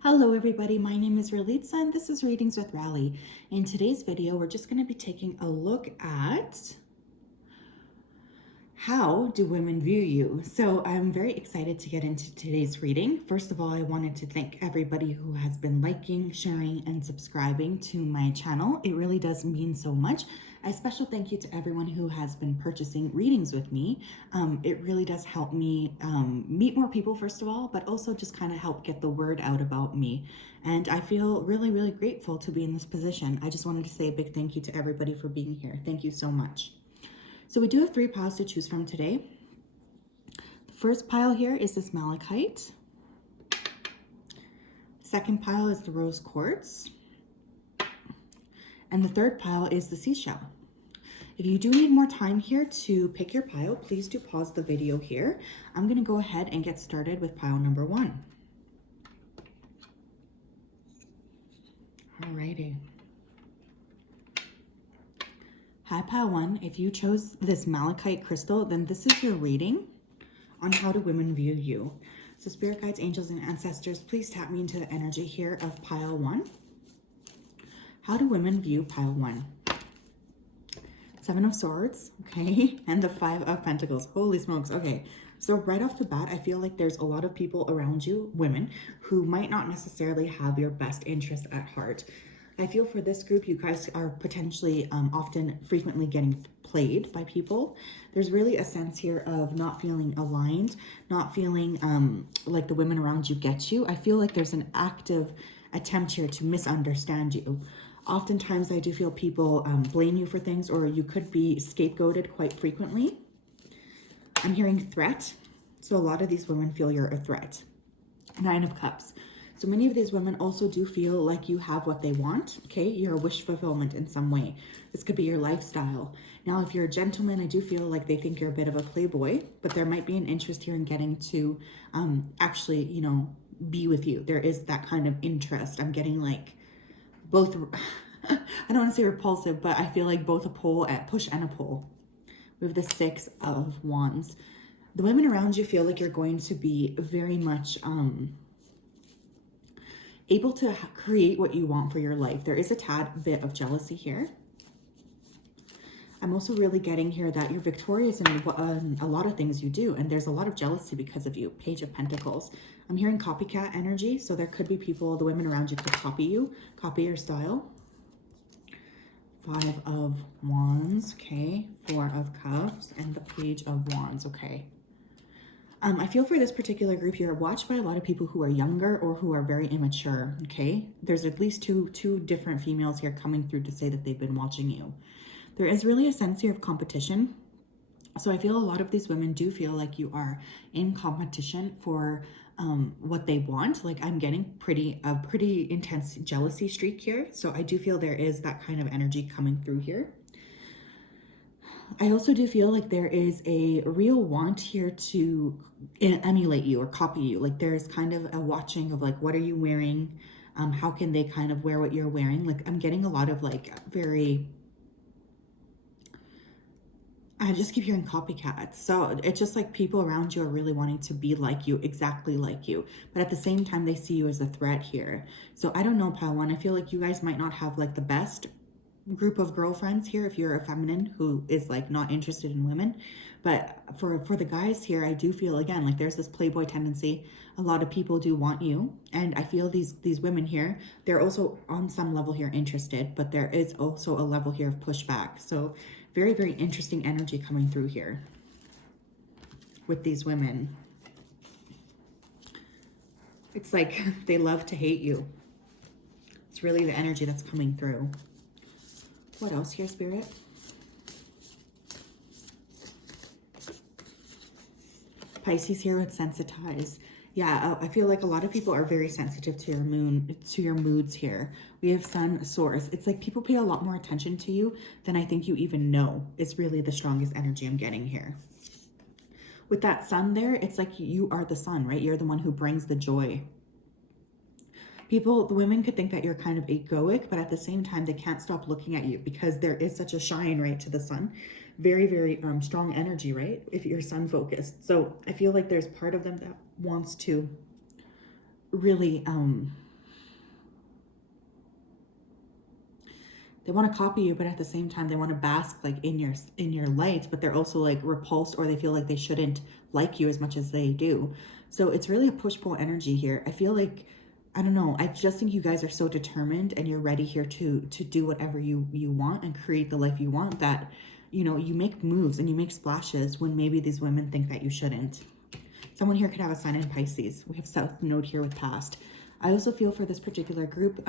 Hello everybody, my name is Ralitza and this is Readings with Rally. In today's video, we're just going to be taking a look at how do women view you? So I'm very excited to get into today's reading. First of all, I wanted to thank everybody who has been liking, sharing, and subscribing to my channel. It really does mean so much. A special thank you to everyone who has been purchasing readings with me. It really does help me meet more people, first of all, but also just kind of help get the word out about me. And I feel really, really grateful to be in this position. I just wanted to say a big thank you to everybody for being here. Thank you so much. So we do have 3 piles to choose from today. The first pile here is this malachite. Second pile is the rose quartz. And the third pile is the seashell. If you do need more time here to pick your pile, please do pause the video here. I'm going to go ahead and get started with pile number 1. Alrighty. Hi, pile 1. If you chose this malachite crystal, then this is your reading on how do women view you. So spirit guides, angels, and ancestors, please tap me into the energy here of pile 1. How do women view pile 1? 7 of Swords, okay, and the 5 of Pentacles. Holy smokes, okay. So right off the bat, I feel like there's a lot of people around you, women, who might not necessarily have your best interest at heart. I feel for this group, you guys are potentially frequently getting played by people. There's really a sense here of not feeling aligned, not feeling like the women around you get you. I feel like there's an active attempt here to misunderstand you. Oftentimes, I do feel people blame you for things, or you could be scapegoated quite frequently. I'm hearing threat. So a lot of these women feel you're a threat. 9 of Cups. So many of these women also do feel like you have what they want, okay? You're a wish fulfillment in some way. This could be your lifestyle. Now, if you're a gentleman, I do feel like they think you're a bit of a playboy, but there might be an interest here in getting to actually, be with you. There is that kind of interest. I'm getting like both, I don't want to say repulsive, but I feel like both a push and a pull. We have the 6 of Wands. The women around you feel like you're going to be very much able to create what you want for your life. There is a tad bit of jealousy here. I'm also really getting here that you're victorious in a lot of things you do, and there's a lot of jealousy because of you. Page of Pentacles. I'm hearing copycat energy, so there could be people, the women around you could copy you, copy your style. 5 of Wands, okay. 4 of Cups, and the Page of Wands, okay. I feel for this particular group, you're watched by a lot of people who are younger or who are very immature, okay? There's at least two different females here coming through to say that they've been watching you. There is really a sense here of competition. So I feel a lot of these women do feel like you are in competition for what they want. Like I'm getting a pretty intense jealousy streak here. So I do feel there is that kind of energy coming through here. I also do feel like there is a real want here to emulate you or copy you. Like there's kind of a watching of like, what are you wearing? How can they kind of wear what you're wearing? Like I'm getting a lot of like I just keep hearing copycats. So it's just like people around you are really wanting to be like you, exactly like you. But at the same time, they see you as a threat here. So I don't know, pile 1. I feel like you guys might not have like the best group of girlfriends here if you're a feminine who is like not interested in women. But for the guys here, I do feel again like there's this playboy tendency. A lot of people do want you, and I feel these women here, they're also on some level here interested, but there is also a level here of pushback. So very, very interesting energy coming through here with these women. It's like they love to hate you. It's really the energy that's coming through. What else here, Spirit? Pisces here with sensitize. Yeah, I feel like a lot of people are very sensitive to your moods here. We have Sun, Source. It's like people pay a lot more attention to you than I think you even know. It's really the strongest energy I'm getting here. With that Sun there, it's like you are the sun, right? You're the one who brings the joy. The women could think that you're kind of egoic, but at the same time, they can't stop looking at you because there is such a shine, right, to the sun. Very, very strong energy, right, if you're sun focused. So I feel like there's part of them that wants to really they want to copy you, but at the same time, they want to bask like in your lights, but they're also like repulsed, or they feel like they shouldn't like you as much as they do. So it's really a push-pull energy here. I feel like, I don't know, I just think you guys are so determined and you're ready here to do whatever you want and create the life you want, that, you know, you make moves and you make splashes when maybe these women think that you shouldn't. Someone here could have a sun in Pisces. We have South Node here with past. I also feel for this particular group,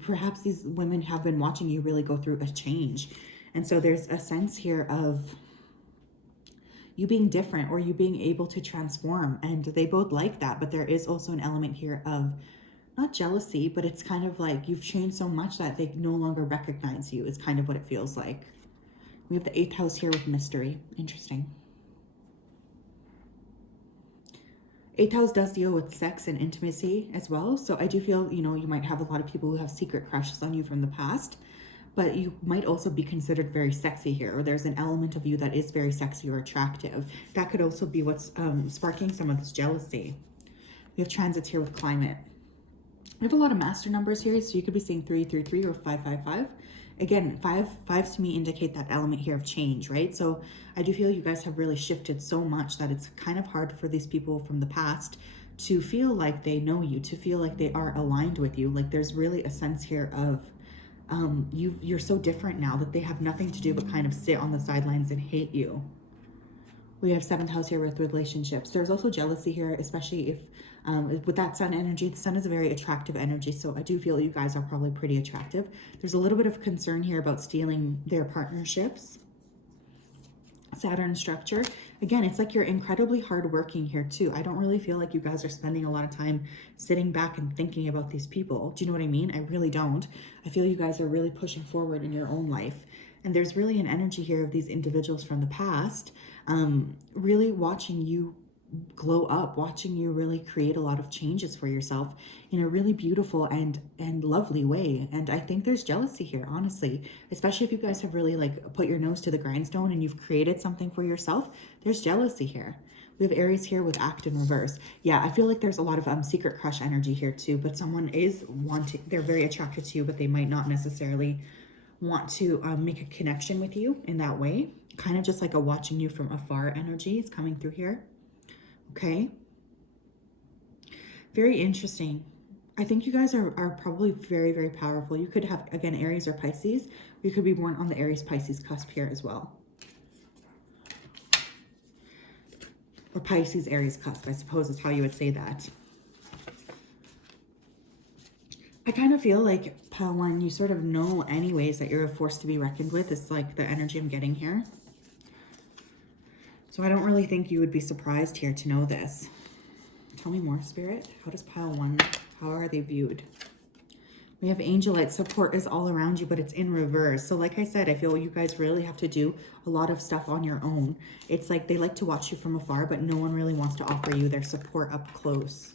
perhaps these women have been watching you really go through a change. And so there's a sense here of you being different, or you being able to transform. And they both like that. But there is also an element here of not jealousy, but it's kind of like you've changed so much that they no longer recognize you. It's kind of what it feels like. We have the 8th house here with mystery. Interesting. 8th house does deal with sex and intimacy as well. So I do feel, you know, you might have a lot of people who have secret crushes on you from the past, but you might also be considered very sexy here, or there's an element of you that is very sexy or attractive. That could also be what's sparking some of this jealousy. We have transits here with climate. We have a lot of master numbers here, so you could be seeing 333 or 555. Again, fives to me indicate that element here of change, right? So I do feel you guys have really shifted so much that it's kind of hard for these people from the past to feel like they know you, to feel like they are aligned with you. Like there's really a sense here of you're so different now that they have nothing to do but kind of sit on the sidelines and hate you. We have 7th house here with relationships. There's also jealousy here, especially if with that sun energy. The sun is a very attractive energy, so I do feel you guys are probably pretty attractive. There's a little bit of concern here about stealing their partnerships. Saturn structure. Again, it's like you're incredibly hardworking here too. I don't really feel like you guys are spending a lot of time sitting back and thinking about these people. Do you know what I mean? I really don't. I feel you guys are really pushing forward in your own life. And there's really an energy here of these individuals from the past, really watching you glow up, watching you really create a lot of changes for yourself in a really beautiful and lovely way. And I think there's jealousy here, honestly, especially if you guys have really like put your nose to the grindstone and you've created something for yourself. There's jealousy here. We have Aries here with act in reverse. Yeah, I feel like there's a lot of secret crush energy here too, but someone is wanting, they're very attracted to you, but they might not necessarily want to make a connection with you in that way. Kind of just like a watching you from afar energy is coming through here. Okay. Very interesting. I think you guys are probably very, very powerful. You could have, again, Aries or Pisces. You could be born on the Aries-Pisces cusp here as well. Or Pisces-Aries cusp, I suppose is how you would say that. I kind of feel like, Pile 1, you sort of know anyways that you're a force to be reckoned with. It's like the energy I'm getting here. So I don't really think you would be surprised here to know this. Tell me more, Spirit. How does Pile 1, how are they viewed? We have Angelite. Support is all around you, but it's in reverse. So like I said, I feel you guys really have to do a lot of stuff on your own. It's like they like to watch you from afar, but no one really wants to offer you their support up close.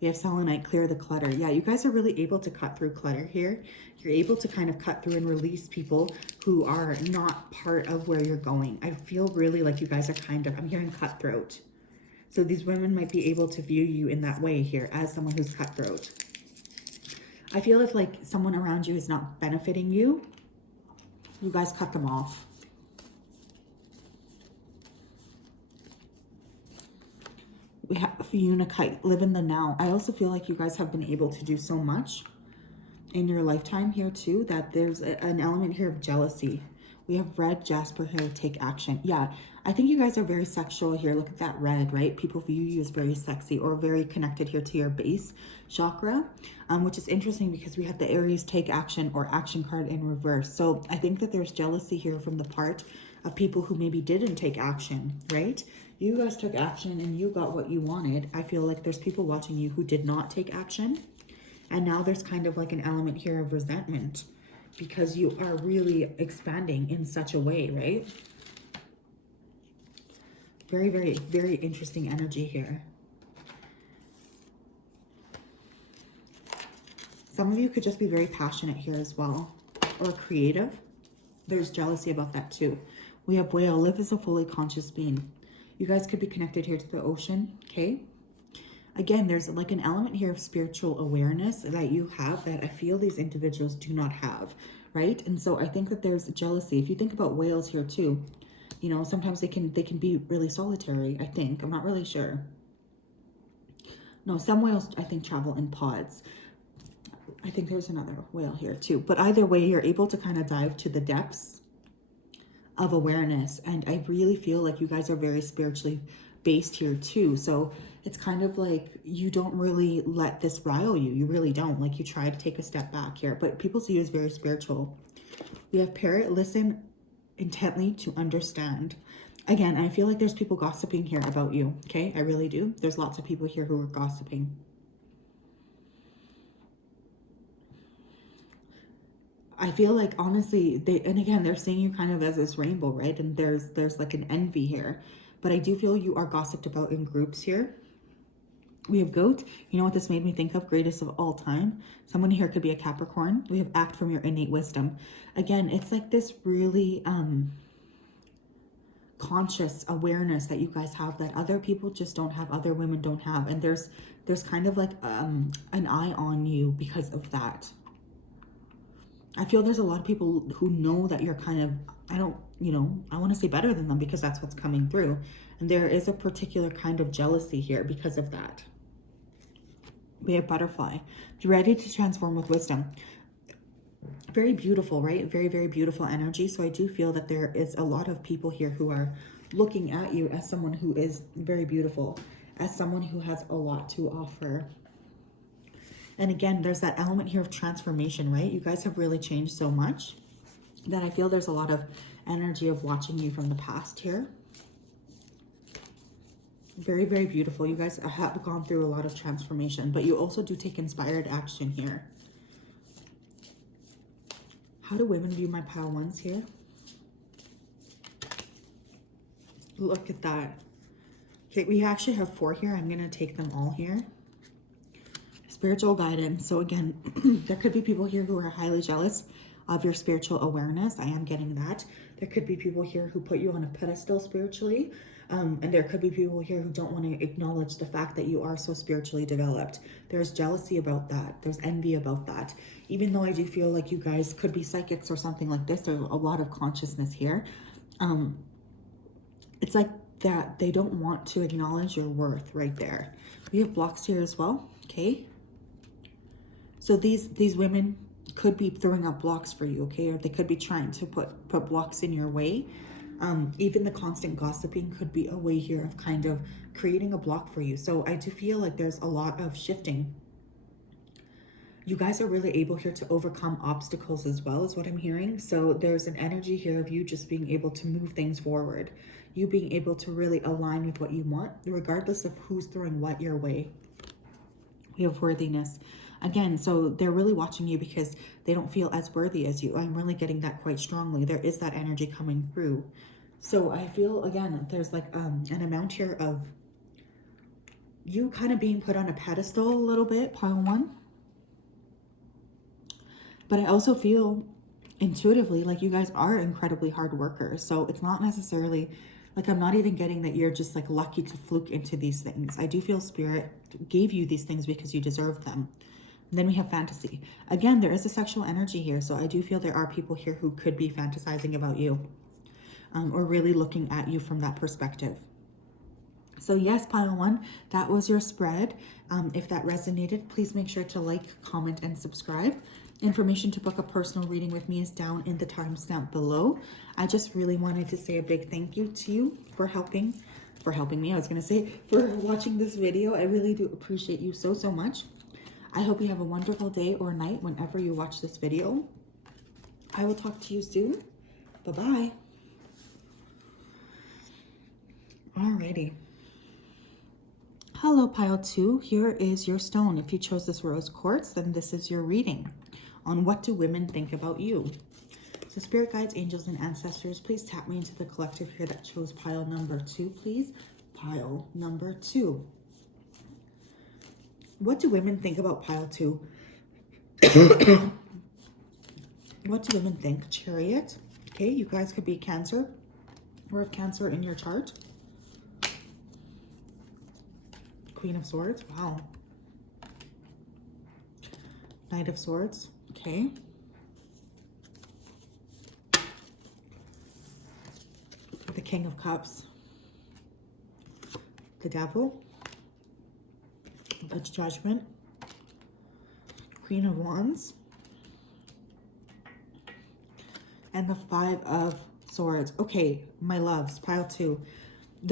We have Selenite, clear the clutter. Yeah, you guys are really able to cut through clutter here. You're able to kind of cut through and release people who are not part of where you're going. I feel really like you guys are kind of, I'm hearing cutthroat. So these women might be able to view you in that way here as someone who's cutthroat. I feel if like someone around you is not benefiting you, you guys cut them off. We have Unikite, live in the now. I also feel like you guys have been able to do so much in your lifetime here too, that there's an element here of jealousy. We have red, Jasper here, take action. Yeah, I think you guys are very sexual here. Look at that red, right? People view you as very sexy or very connected here to your base chakra, which is interesting because we have the Aries take action or action card in reverse. So I think that there's jealousy here from the part of people who maybe didn't take action, right? You guys took action and you got what you wanted. I feel like there's people watching you who did not take action. And now there's kind of like an element here of resentment because you are really expanding in such a way, right? Very, very, very interesting energy here. Some of you could just be very passionate here as well, or creative. There's jealousy about that too. We have whale, live as a fully conscious being. You guys could be connected here to the ocean, okay? Again, there's like an element here of spiritual awareness that you have that I feel these individuals do not have, right? And so I think that there's jealousy. If you think about whales here too, you know, sometimes they can be really solitary, I think. I'm not really sure. No, some whales, I think, travel in pods. I think there's another whale here too. But either way, you're able to kind of dive to the depths of awareness. And I really feel like you guys are very spiritually based here too. So it's kind of like you don't really let this rile you. You really don't. Like, you try to take a step back here. But people see you as very spiritual. We have parrot, listen intently to understand. Again, I feel like there's people gossiping here about you. Okay, I really do. There's lots of people here who are gossiping. I feel like, honestly, and again, they're seeing you kind of as this rainbow, right? And there's like an envy here. But I do feel you are gossiped about in groups here. We have goat. You know what this made me think of? Greatest of all time. Someone here could be a Capricorn. We have act from your innate wisdom. Again, it's like this really conscious awareness that you guys have that other people just don't have, other women don't have. And there's kind of like an eye on you because of that. I feel there's a lot of people who know that you're kind of, I want to say better than them, because that's what's coming through. And there is a particular kind of jealousy here because of that. We have butterfly. Be ready to transform with wisdom. Very beautiful, right? Very, very beautiful energy. So I do feel that there is a lot of people here who are looking at you as someone who is very beautiful, as someone who has a lot to offer. And again, there's that element here of transformation, right? You guys have really changed so much that I feel there's a lot of energy of watching you from the past here. Very, very beautiful. You guys have gone through a lot of transformation, but you also do take inspired action here. How do women view my pile ones here? Look at that. Okay, we actually have 4 here. I'm going to take them all here. Spiritual guidance. So again, there could be people here who are highly jealous of your spiritual awareness. I am getting that. There could be people here who put you on a pedestal spiritually. And there could be people here who don't want to acknowledge the fact that you are so spiritually developed. There's jealousy about that. There's envy about that. Even though I do feel like you guys could be psychics or something like this, there's a lot of consciousness here. It's like that they don't want to acknowledge your worth right there. We have blocks here as well. Okay. So these women could be throwing up blocks for you, okay? Or they could be trying to put blocks in your way. Even the constant gossiping could be a way here of kind of creating a block for you. So I do feel like there's a lot of shifting. You guys are really able here to overcome obstacles as well, is what I'm hearing. So there's an energy here of you just being able to move things forward. You being able to really align with what you want, regardless of who's throwing what your way. We have worthiness. Again, so they're really watching you because they don't feel as worthy as you. I'm really getting that quite strongly. There is that energy coming through. So I feel, again, there's like an amount here of you kind of being put on a pedestal a little bit, pile 1. But I also feel intuitively like you guys are incredibly hard workers. So it's not necessarily like, I'm not even getting that you're just like lucky to fluke into these things. I do feel Spirit gave you these things because you deserve them. And then we have fantasy. Again, there is a sexual energy here. So I do feel there are people here who could be fantasizing about you, or really looking at you from that perspective. So yes, pile 1, that was your spread. If that resonated, please make sure to like, comment, and subscribe. Information to book a personal reading with me is down in the timestamp below. I just really wanted to say a big thank you to you for helping me. I was going to say for watching this video. I really do appreciate you so, so much. I hope you have a wonderful day or night whenever you watch this video. I will talk to you soon. Bye-bye. Alrighty. Hello, pile 2. Here is your stone. If you chose this rose quartz, then this is your reading on what do women think about you. So spirit guides, angels, and ancestors, please tap me into the collective here that chose pile number 2, please. Pile number 2. What do women think about pile 2? What do women think? Chariot. Okay, you guys could be Cancer or have Cancer in your chart. Queen of Swords. Wow. Knight of Swords. Okay. King of Cups, the Devil, the Judgment, Queen of Wands, and the Five of Swords. Okay, my loves, pile 2.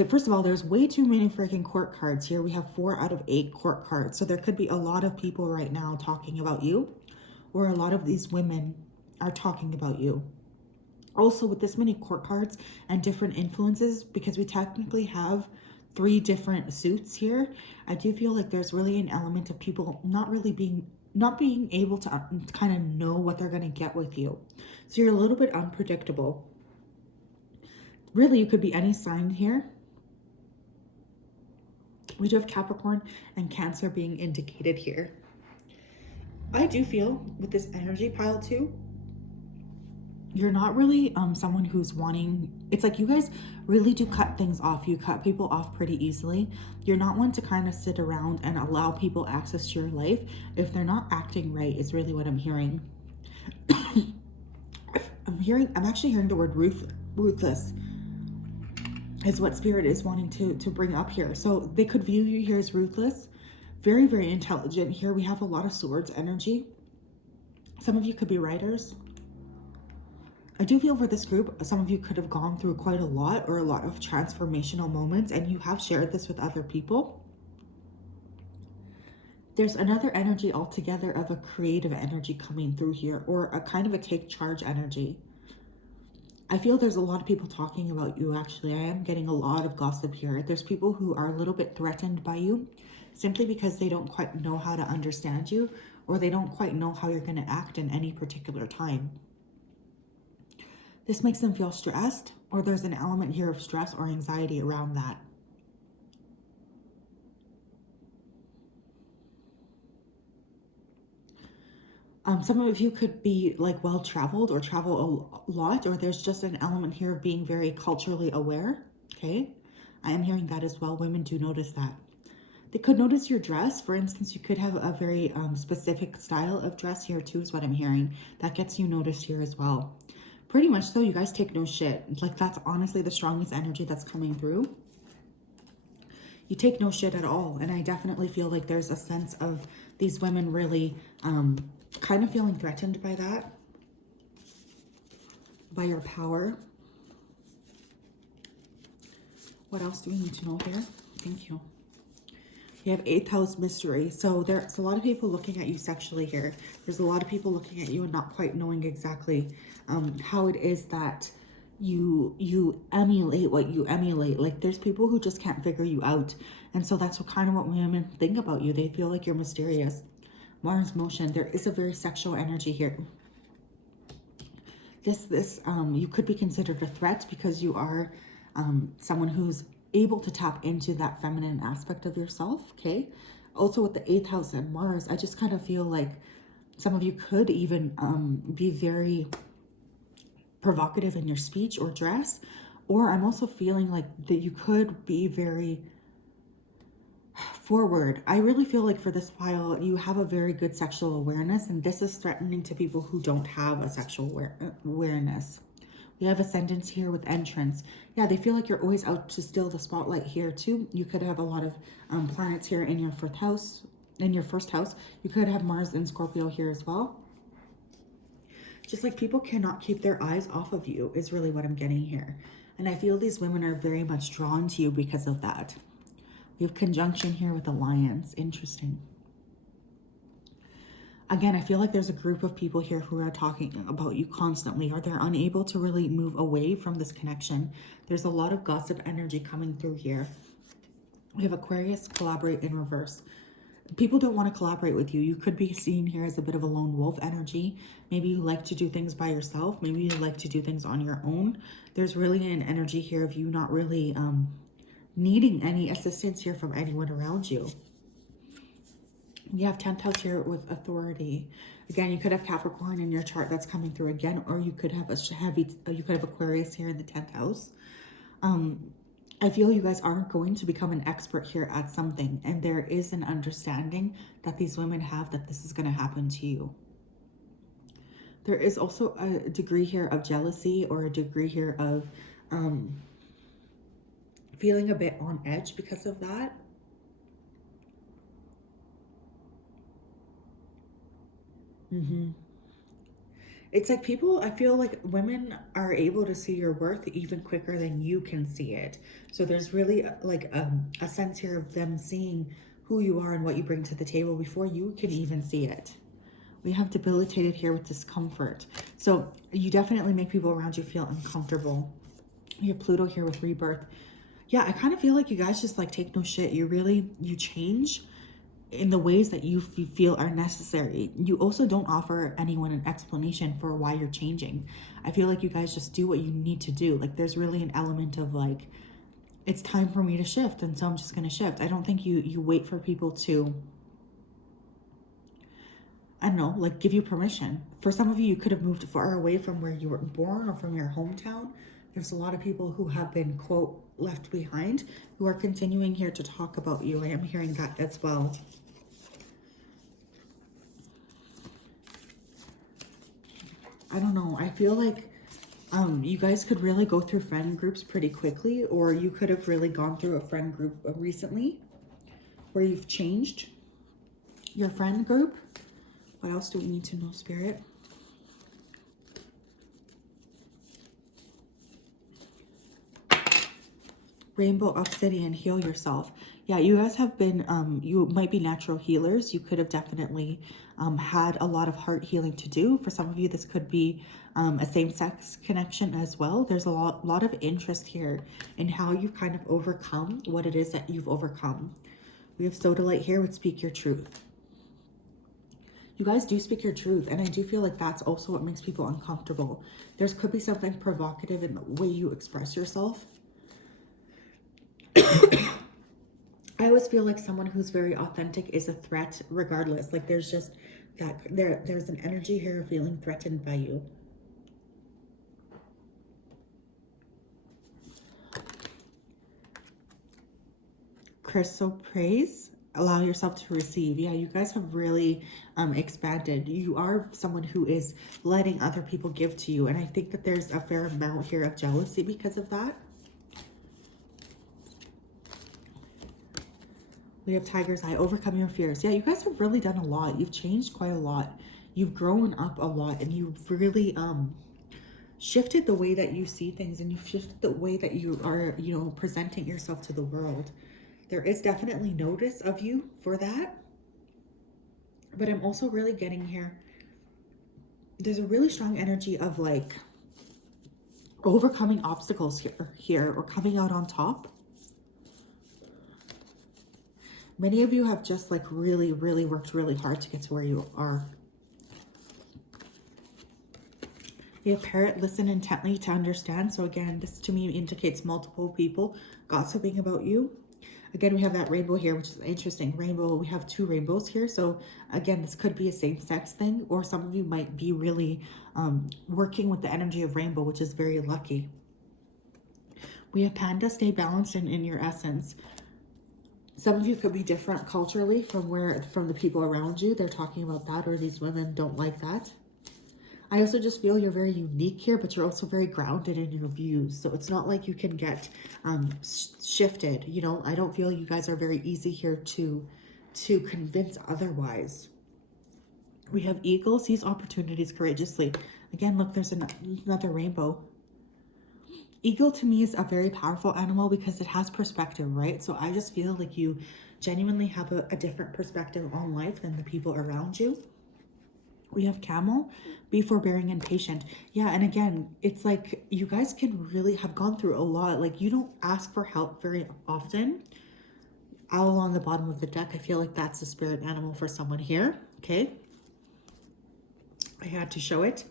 First of all, there's way too many freaking court cards here. We have 4 out of 8 court cards. So there could be a lot of people right now talking about you, or a lot of these women are talking about you. Also, with this many court cards and different influences, because we technically have 3 different suits here, I do feel like there's really an element of people not being able to kind of know what they're going to get with you. So you're a little bit unpredictable. Really, you could be any sign here. We do have Capricorn and Cancer being indicated here. I do feel with this energy pile 2, you're not really someone who's wanting, it's like you guys really do cut things off. You cut people off pretty easily. You're not one to kind of sit around and allow people access to your life if they're not acting right, is really what I'm hearing. I'm actually hearing the word ruthless is what Spirit is wanting to bring up here. So they could view you here as ruthless, very, very intelligent. Here we have a lot of swords energy. Some of you could be writers. I do feel for this group, some of you could have gone through quite a lot or a lot of transformational moments, and you have shared this with other people. There's another energy altogether of a creative energy coming through here, or a kind of a take charge energy. I feel there's a lot of people talking about you, actually. I am getting a lot of gossip here. There's people who are a little bit threatened by you simply because they don't quite know how to understand you, or they don't quite know how you're going to act in any particular time. This makes them feel stressed, or there's an element here of stress or anxiety around that. Some of you could be like well-traveled or travel a lot, or there's just an element here of being very culturally aware, okay? I am hearing that as well. Women do notice that. They could notice your dress. For instance, you could have a very specific style of dress here too, is what I'm hearing. That gets you noticed here as well. Pretty much so, you guys take no shit. Like, that's honestly the strongest energy that's coming through. You take no shit at all. And I definitely feel like there's a sense of these women really kind of feeling threatened by that. By your power. What else do we need to know here? Thank you. You have 8th house mystery. So there's a lot of people looking at you sexually here. There's a lot of people looking at you and not quite knowing exactly how it is that you emulate what you emulate. Like, there's people who just can't figure you out. And so that's what women think about you. They feel like you're mysterious. Mars motion. There is a very sexual energy here. You could be considered a threat because you are someone who's able to tap into that feminine aspect of yourself, okay? Also with the 8th house and Mars, I just kind of feel like some of you could even be very provocative in your speech or dress, or I'm also feeling like that you could be very forward. I really feel like for this pile, you have a very good sexual awareness, and this is threatening to people who don't have a sexual awareness. We have ascendants here with entrance. Yeah, they feel like you're always out to steal the spotlight here too. You could have a lot of planets here in your 4th house, in your 1st house. You could have Mars and Scorpio here as well. Just like people cannot keep their eyes off of you is really what I'm getting here. And I feel these women are very much drawn to you because of that. We have conjunction here with alliance. Interesting. Again, I feel like there's a group of people here who are talking about you constantly, or they're unable to really move away from this connection. There's a lot of gossip energy coming through here. We have Aquarius, collaborate in reverse. People don't want to collaborate with you. You could be seen here as a bit of a lone wolf energy. Maybe you like to do things by yourself. Maybe you like to do things on your own. There's really an energy here of you not really needing any assistance here from anyone around you. You have 10th house here with authority. Again, you could have Capricorn in your chart that's coming through again, or you could have you could have Aquarius here in the 10th house. I feel you guys are going to become an expert here at something, and there is an understanding that these women have that this is going to happen to you. There is also a degree here of jealousy, or a degree here of feeling a bit on edge because of that. It's like people, I feel like women are able to see your worth even quicker than you can see it. So there's really like a sense here of them seeing who you are and what you bring to the table before you can even see it. We have debilitated here with discomfort. So you definitely make people around you feel uncomfortable. You have Pluto here with rebirth. Yeah, I kind of feel like you guys just like take no shit. You change in the ways that you feel are necessary. You also don't offer anyone an explanation for why you're changing. I feel like you guys just do what you need to do. Like there's really an element of like, it's time for me to shift, and so I'm just going to shift. I don't think you wait for people to, I don't know, like give you permission. For some of you, you could have moved far away from where you were born or from your hometown. There's a lot of people who have been, quote, left behind, who are continuing here to talk about you. I am hearing that as well. I don't know. I feel like you guys could really go through friend groups pretty quickly, or you could have really gone through a friend group recently where you've changed your friend group. What else do we need to know, Spirit? Rainbow Obsidian, heal yourself. Yeah, you guys have been, you might be natural healers. You could have definitely had a lot of heart healing to do. For some of you, this could be a same-sex connection as well. There's a lot of interest here in how you've kind of overcome what it is that you've overcome. We have Sodalite here with Speak Your Truth. You guys do speak your truth, and I do feel like that's also what makes people uncomfortable. There could be something provocative in the way you express yourself. I always feel like someone who's very authentic is a threat regardless. Like there's just that there's an energy here of feeling threatened by you. Crystal praise. Allow yourself to receive. Yeah, you guys have really expanded. You are someone who is letting other people give to you. And I think that there's a fair amount here of jealousy because of that. We have Tiger's Eye, overcome your fears. Yeah, you guys have really done a lot. You've changed quite a lot. You've grown up a lot, and you've really shifted the way that you see things, and you've shifted the way that you are, you know, presenting yourself to the world. There is definitely notice of you for that. But I'm also really getting here, there's a really strong energy of like overcoming obstacles here or coming out on top. Many of you have just like really, really worked really hard to get to where you are. You have Parrot, listen intently to understand. So again, this to me indicates multiple people gossiping about you. Again, we have that rainbow here, which is interesting. Rainbow, we have two rainbows here. So again, this could be a same-sex thing, or some of you might be really working with the energy of rainbow, which is very lucky. We have Panda, stay balanced and in your essence. Some of you could be different culturally from the people around you. They're talking about that, or these women don't like that. I also just feel you're very unique here, but you're also very grounded in your views. So it's not like you can get shifted. You know, I don't feel you guys are very easy here to convince otherwise. We have Eagle, seize opportunities courageously. Again, look, there's another rainbow. Eagle to me is a very powerful animal because it has perspective, right? So I just feel like you genuinely have a different perspective on life than the people around you. We have Camel, be forbearing and patient. Yeah, and again, it's like you guys can really have gone through a lot. Like you don't ask for help very often. Owl on the bottom of the deck, I feel like that's the spirit animal for someone here, okay? I had to show it.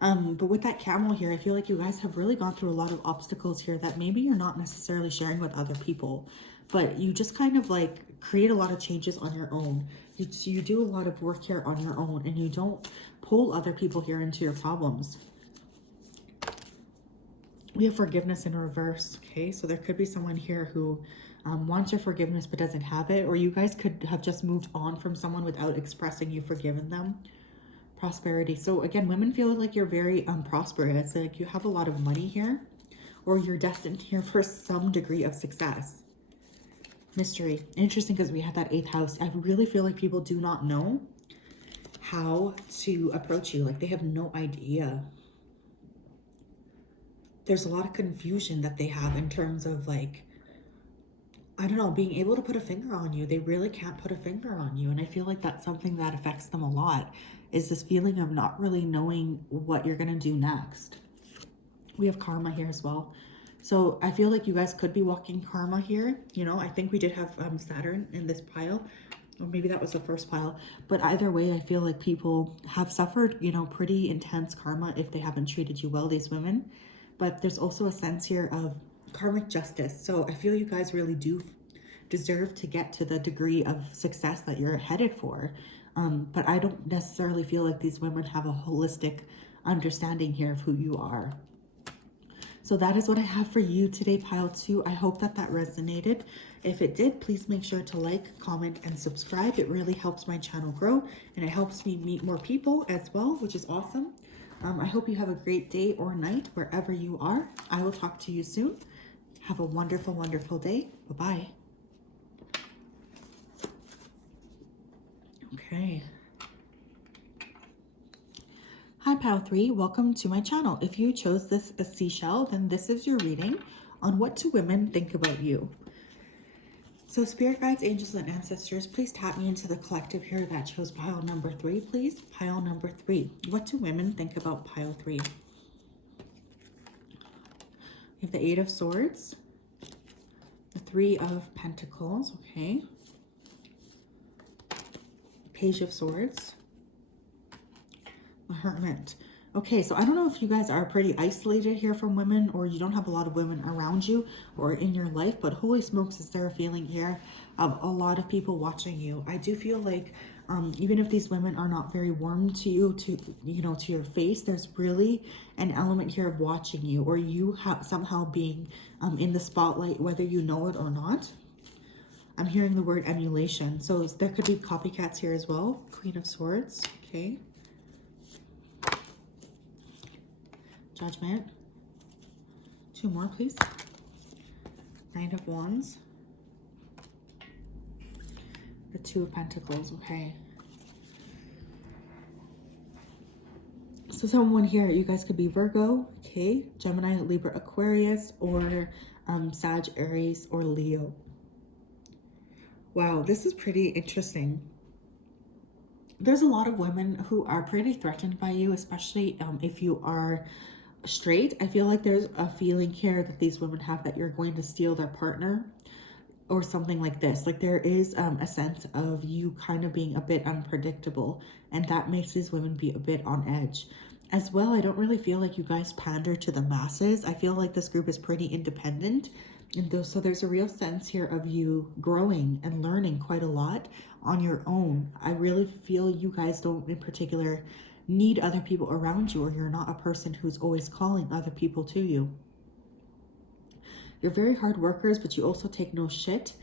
But with that camel here, I feel like you guys have really gone through a lot of obstacles here that maybe you're not necessarily sharing with other people, but you just kind of like create a lot of changes on your own. You do a lot of work here on your own, and you don't pull other people here into your problems. We have forgiveness in reverse, okay? So there could be someone here who wants your forgiveness but doesn't have it, or you guys could have just moved on from someone without expressing you've forgiven them. Prosperity. So again, women feel like you're very prosperous. Like you have a lot of money here, or you're destined here for some degree of success. Mystery. Interesting, because we had that 8th house. I really feel like people do not know how to approach you. Like they have no idea. There's a lot of confusion that they have in terms of like, I don't know, being able to put a finger on you. They really can't put a finger on you. And I feel like that's something that affects them a lot, is this feeling of not really knowing what you're going to do next. We have karma here as well. So I feel like you guys could be walking karma here. You know, I think we did have Saturn in this pile, or maybe that was the first pile. But either way, I feel like people have suffered, you know, pretty intense karma if they haven't treated you well, these women. But there's also a sense here of karmic justice. So I feel you guys really do deserve to get to the degree of success that you're headed for. But I don't necessarily feel like these women have a holistic understanding here of who you are. So that is what I have for you today, pile 2. I hope that that resonated. If it did, please make sure to like, comment, and subscribe. It really helps my channel grow, and it helps me meet more people as well, which is awesome. I hope you have a great day or night wherever you are. I will talk to you soon. Have a wonderful, wonderful day. Bye-bye. Okay. Hi Pile 3, welcome to my channel. If you chose this a seashell, then this is your reading on what do women think about you. So spirit guides, angels, and ancestors, please tap me into the collective here that chose pile number 3, please. Pile number 3, what do women think about pile 3? We have the 8 of Swords, the 3 of Pentacles, okay. Page of Swords, the Hermit. Okay, so I don't know if you guys are pretty isolated here from women, or you don't have a lot of women around you or in your life, but holy smokes, is there a feeling here of a lot of people watching you. I do feel like even if these women are not very warm to you, to your face, there's really an element here of watching you, or you somehow being in the spotlight, whether you know it or not. I'm hearing the word emulation, so there could be copycats here as well. Queen of Swords, okay. Judgment. 2 more, please. Knight of Wands. The 2 of Pentacles, okay. So someone here, you guys could be Virgo, okay, Gemini, Libra, Aquarius, or Sag, Aries, or Leo. Wow, this is pretty interesting. There's a lot of women who are pretty threatened by you, especially if you are straight. I feel like there's a feeling here that these women have that you're going to steal their partner or something like this. Like there is a sense of you kind of being a bit unpredictable, and that makes these women be a bit on edge. As well, I don't really feel like you guys pander to the masses. I feel like this group is pretty independent. And so there's a real sense here of you growing and learning quite a lot on your own. I really feel you guys don't in particular need other people around you, or you're not a person who's always calling other people to you. You're very hard workers, but you also take no shit.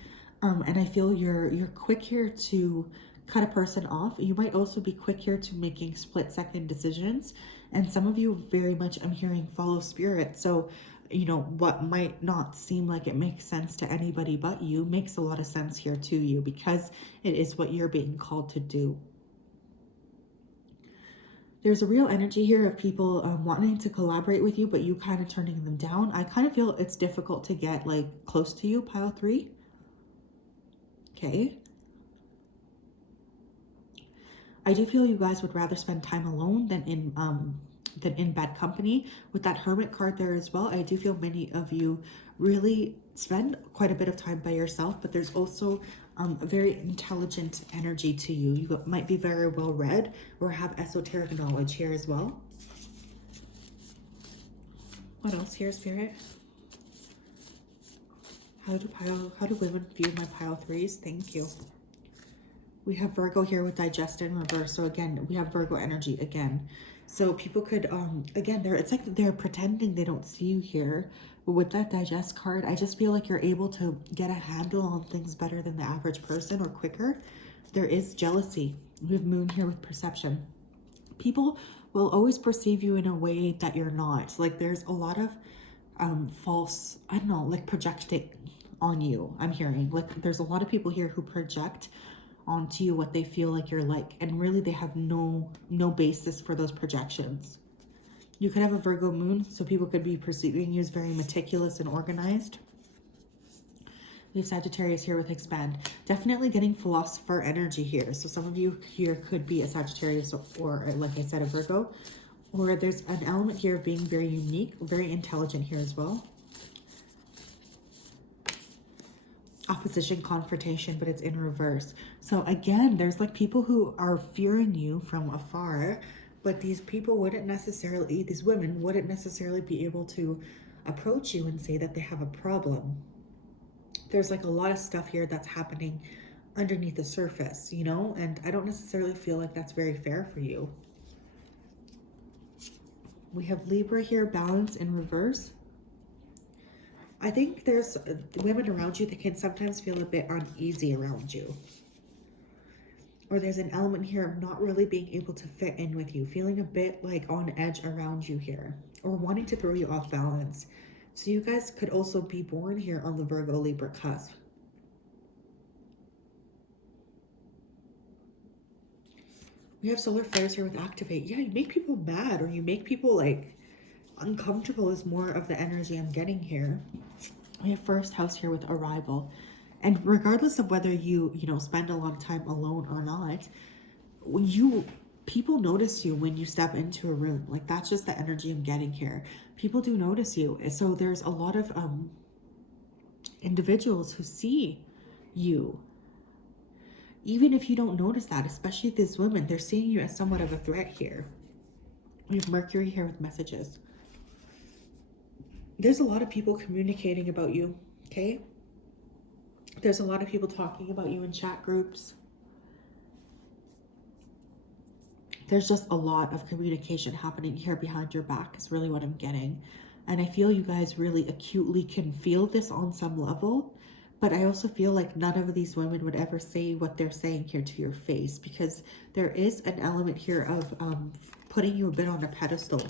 And I feel you're quick here to cut a person off. You might also be quick here to making split-second decisions. And some of you very much, I'm hearing, follow spirit. So you know, what might not seem like it makes sense to anybody but you makes a lot of sense here to you, because it is what you're being called to do. There's a real energy here of people wanting to collaborate with you, but you kind of turning them down. I kind of feel it's difficult to get like close to you, pile 3. Okay. I do feel you guys would rather spend time alone than in bad company. With that Hermit card there as well, I do feel many of you really spend quite a bit of time by yourself, but there's also a very intelligent energy to you. You might be very well read or have esoteric knowledge here as well. What else here, Spirit? How do women view my pile 3s? Thank you. We have Virgo here with digest in reverse. So again, we have Virgo energy again. So people could, again, it's like they're pretending they don't see you here. But with that digest card, I just feel like you're able to get a handle on things better than the average person, or quicker. There is jealousy. We have Moon here with perception. People will always perceive you in a way that you're not. Like there's a lot of false, I don't know, like projecting on you. I'm hearing like there's a lot of people here who project onto you what they feel like you're like, and really they have no basis for those projections. You could have a Virgo moon, so people could be perceiving you as very meticulous and organized. We have Sagittarius here with expand. Definitely getting philosopher energy here. So some of you here could be a Sagittarius or like I said, a Virgo. Or there's an element here of being very unique, very intelligent here as well. Opposition, confrontation, but it's in reverse. So again, there's like people who are fearing you from afar, but these people wouldn't necessarily, these women wouldn't necessarily be able to approach you and say that they have a problem. There's like a lot of stuff here that's happening underneath the surface, you know, and I don't necessarily feel like that's very fair for you. We have Libra here, balance in reverse. I think there's women around you that can sometimes feel a bit uneasy around you. Or there's an element here of not really being able to fit in with you, feeling a bit like on edge around you here, or wanting to throw you off balance. So you guys could also be born here on the Virgo Libra cusp. We have solar flares here with activate. Yeah, you make people mad, or you make people like uncomfortable is more of the energy I'm getting here. We have first house here with arrival. And regardless of whether you spend a long time alone or not, people notice you when you step into a room. Like that's just the energy I'm getting here. People do notice you. So there's a lot of individuals who see you. Even if you don't notice that, especially these women, they're seeing you as somewhat of a threat here. We have Mercury here with messages. There's a lot of people communicating about you, okay? There's a lot of people talking about you in chat groups. There's just a lot of communication happening here behind your back is really what I'm getting. And I feel you guys really acutely can feel this on some level. But I also feel like none of these women would ever say what they're saying here to your face, because there is an element here of putting you a bit on a pedestal.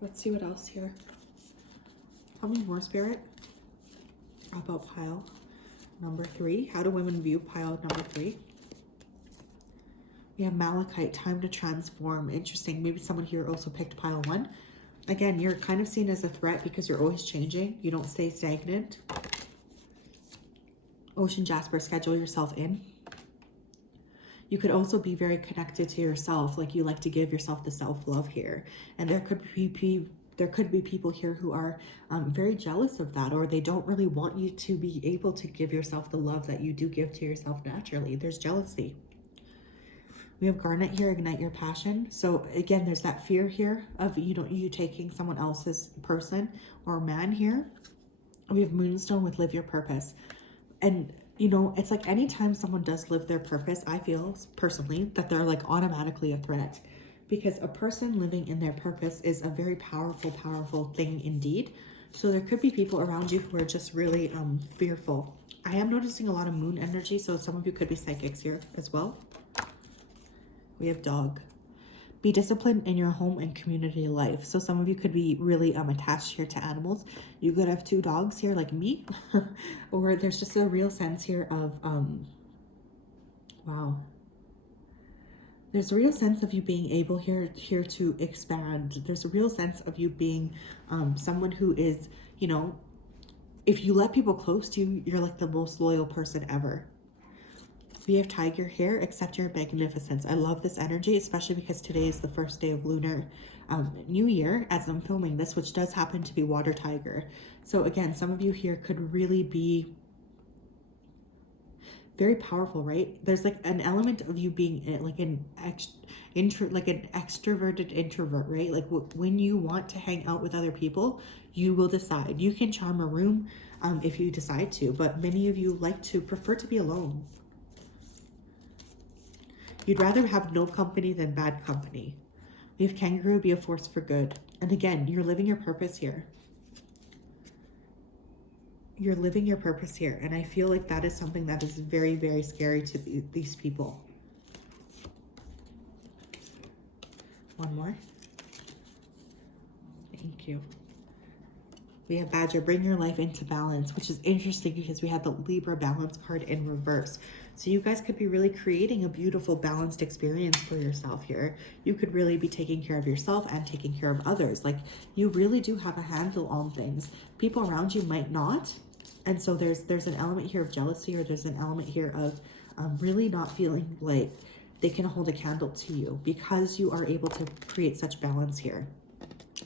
Let's see what else here. Tell me more, Spirit, about pile number 3. How do women view pile number 3? We have Malachite, time to transform. Interesting. Maybe someone here also picked pile 1. Again, you're kind of seen as a threat because you're always changing. You don't stay stagnant. Ocean Jasper, schedule yourself in. You could also be very connected to yourself. Like you like to give yourself the self-love here. And there could be people here who are very jealous of that, or they don't really want you to be able to give yourself the love that you do give to yourself naturally. There's jealousy. We have Garnet here, ignite your passion. So again, there's that fear here of you taking someone else's person or man here. We have Moonstone with live your purpose. And it's like anytime someone does live their purpose, I feel personally that they're like automatically a threat, because a person living in their purpose is a very powerful, powerful thing indeed. So there could be people around you who are just really fearful. I am noticing a lot of moon energy, so some of you could be psychics here as well. We have dog. Be disciplined in your home and community life. So some of you could be really attached here to animals. You could have 2 dogs here like me. Or there's just a real sense here of, wow. There's a real sense of you being able here to expand. There's a real sense of you being someone who is, if you let people close to you, you're like the most loyal person ever. We have tiger here, accept your magnificence. I love this energy, especially because today is the first day of lunar new year as I'm filming this, which does happen to be water tiger. So again, some of you here could really be very powerful, right? There's like an element of you being like an extroverted introvert, right? Like when you want to hang out with other people, you will decide. You can charm a room if you decide to, but many of you prefer to be alone. You'd rather have no company than bad company. We have kangaroo, be a force for good. And again, you're living your purpose here. you're living your purpose here. And I feel like that is something that is very, very scary to these people. One more. Thank you. We have Badger, bring your life into balance, which is interesting because we have the Libra balance card in reverse. So you guys could be really creating a beautiful balanced experience for yourself here. You could really be taking care of yourself and taking care of others. Like, you really do have a handle on things. People around you might not. And so there's an element here of jealousy, or there's an element here of really not feeling like they can hold a candle to you because you are able to create such balance here.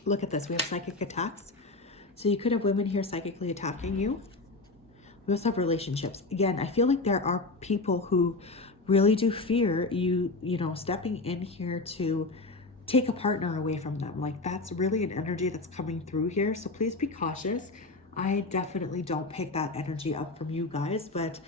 Look at this. We have psychic attacks. So you could have women here psychically attacking you. We also have relationships. Again, I feel like there are people who really do fear you know, stepping in here to take a partner away from them. Like, that's really an energy that's coming through here. So please be cautious. I definitely don't pick that energy up from you guys, but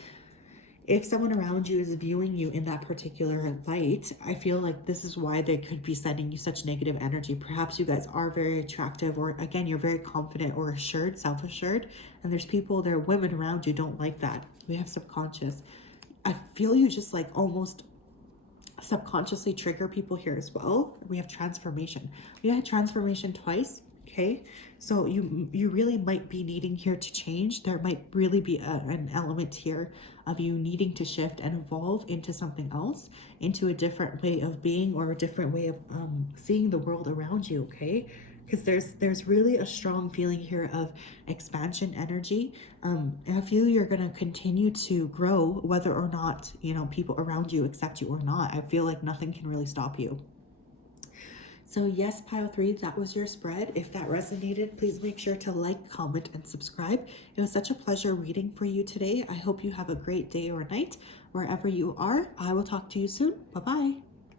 if someone around you is viewing you in that particular light, I feel like this is why they could be sending you such negative energy. Perhaps you guys are very attractive, or again, you're very confident or assured, self-assured, and there's people, there are women around you don't like that. We have subconscious. I feel you just like almost subconsciously trigger people here as well. We have transformation. We had transformation twice. Okay, so you really might be needing here to change. There might really be an element here of you needing to shift and evolve into something else, into a different way of being, or a different way of seeing the world around you. Okay, because there's really a strong feeling here of expansion energy. And I feel you're going to continue to grow whether or not, you know, people around you accept you or not. I feel like nothing can really stop you. So yes, pile 3, that was your spread. If that resonated, please make sure to like, comment, and subscribe. It was such a pleasure reading for you today. I hope you have a great day or night wherever you are. I will talk to you soon. Bye-bye.